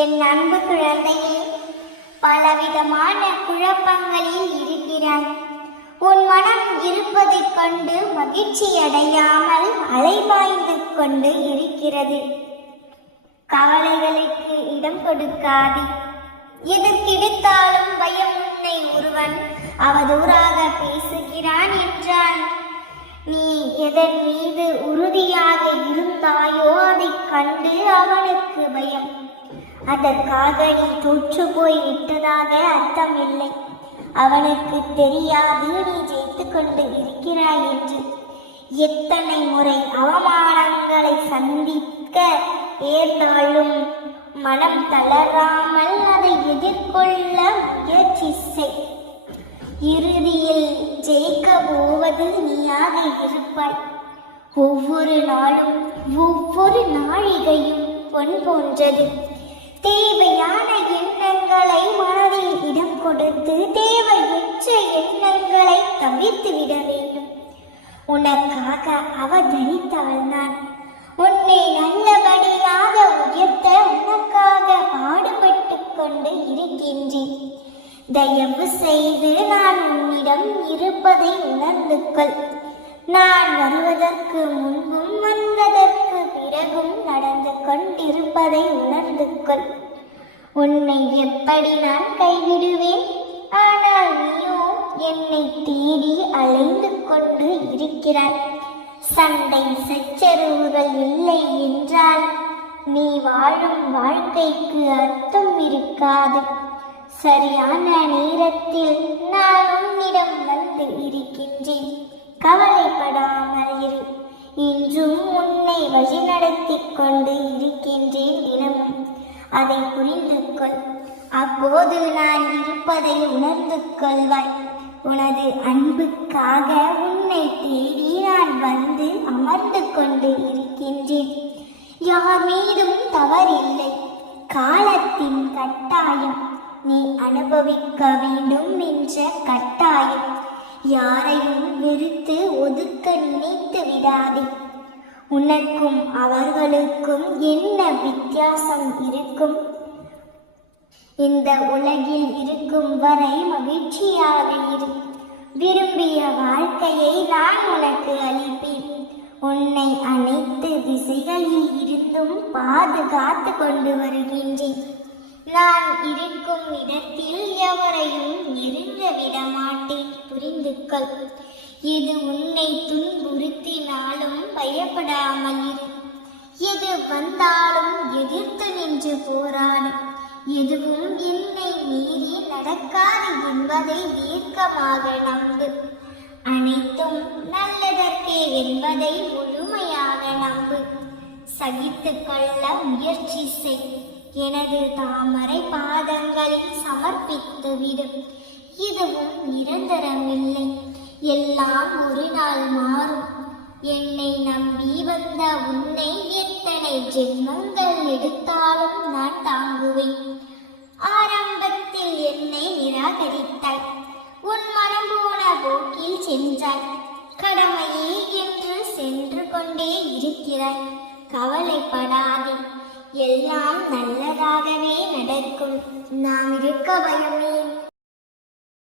என் அன்பு குழந்தையே பலவிதமான குழப்பங்களில் இருக்கிறாய் உன் மனம் இருப்பதைக் கண்டு மகிழ்ச்சியடையாமல் அலைவாய்ந்து கொண்டு இருக்கிறது கவலைகளுக்கு இடம் கொடுக்காது எது கிடைத்தாலும் பயம் உன்னை ஒருவன் அவதூறாக பேசுகிறான் என்றான் நீ எதன் மீது உறுதியாக இருந்தாயோ அதைக் கண்டு அவனுக்கு பயம் அதற்காக நீ தோற்று போய் விட்டதாக அர்த்தம் இல்லை அவனுக்கு தெரியாது நீ ஜெயித்து கொண்டு இருக்கிறாய் என்று எத்தனை முறை அவமானங்களை சந்திக்க ஏற்றாலும் மனம் தளராமல் அதை எதிர்கொள்ள முயற்சி செய் இறுதியில் ஜெயிக்க போவது நீயாக இருப்பாய் ஒவ்வொரு நாளும் ஒவ்வொரு நாழிகையும் பொன் போன்றது தேவையான எண்ணங்களை மனதில் இடம் கொடுத்து தேவையற்ற எண்ணங்களை தவிர்த்து விட வேண்டும் உனக்காக அவதரித்தவள் தான் உன்னை நல்லபடியாக உயர்த்த உனக்காக பாடுபட்டு கொண்டு இருக்கின்றேன் தயவு செய்து நான் உன்னிடம் இருப்பதை உணர்ந்து நான் வருவதற்கு முன்பும் வந்து இருப்பதை உணர்ந்து கொள் உன்னை எப்படி நான் கைவிடுவேன் ஆனால் நீயோ என்னை தேடி அலைந்து கொண்டு இருக்கிறாய் சண்டை சச்சரவுகள் இல்லை என்றால் நீ வாழும் வாழ்க்கைக்கு அர்த்தம் இருக்காது சரியான நேரத்தில் நான் உன்னிடம் வந்து இருக்கின்றேன் கவலைப்படாமல் இரு இன்றும் வழிநடத்திக் கொண்டு இருக்கின்றேன் தினமும் அதை புரிந்து கொள் அப்போது நான் இருப்பதை உணர்ந்து கொள்வாய் உனது அன்புக்காக உன்னை தேடி நான் வந்து அமர்ந்து கொண்டு இருக்கின்றேன் யார் மீதும் தவறில்லை காலத்தின் கட்டாயம் நீ அனுபவிக்க வேண்டும் என்ற கட்டாயம் யாரையும் வெறுத்து ஒதுக்க நினைத்து விடாதே உனக்கும் அவர்களுக்கும் என்ன வித்தியாசம் இருக்கும் இந்த உலகில் இருக்கும் வரை மகிழ்ச்சியாக இரு விரும்பிய வாழ்க்கையை நான் உனக்கு அளிப்பேன் உன்னை அனைத்து திசைகளில் இருந்தும் பாதுகாத்து கொண்டு வருகின்றேன் நான் இருக்கும் இடத்தில் எவரையும் நெருங்க விடமாட்டேன் புரிந்துக்கள் இது உன்னை துன்புறுத்தினாலும் பயப்படாமல் இரு எது வந்தாலும் எதிர்த்து நின்று போராடு எதுவும் என்னை மீறி நடக்காது என்பதை தீர்க்கமாக நம்பு சகித்துக் கொள்ள முயற்சி செய் எனது தாமரை பாதங்களில் சமர்ப்பித்து விடும் இதுவும் நிரந்தரமில்லை எல்லாம் ஒரு நாள் மாறும் என்னை நம்பி வந்த உன்னை எத்தனை ஜென்மங்கள் எடுத்தாலும் நான் தாங்குவேன் ஆரம்பத்தில் என்னை நிராகரித்தாய் உன் மனம் போன போக்கில் சென்றாய் கடமையே என்று சென்று கொண்டே இருக்கிறாய் கவலைப்படாதே எல்லாம் நல்லதாகவே நடக்கும் நாம் இருக்க பயமே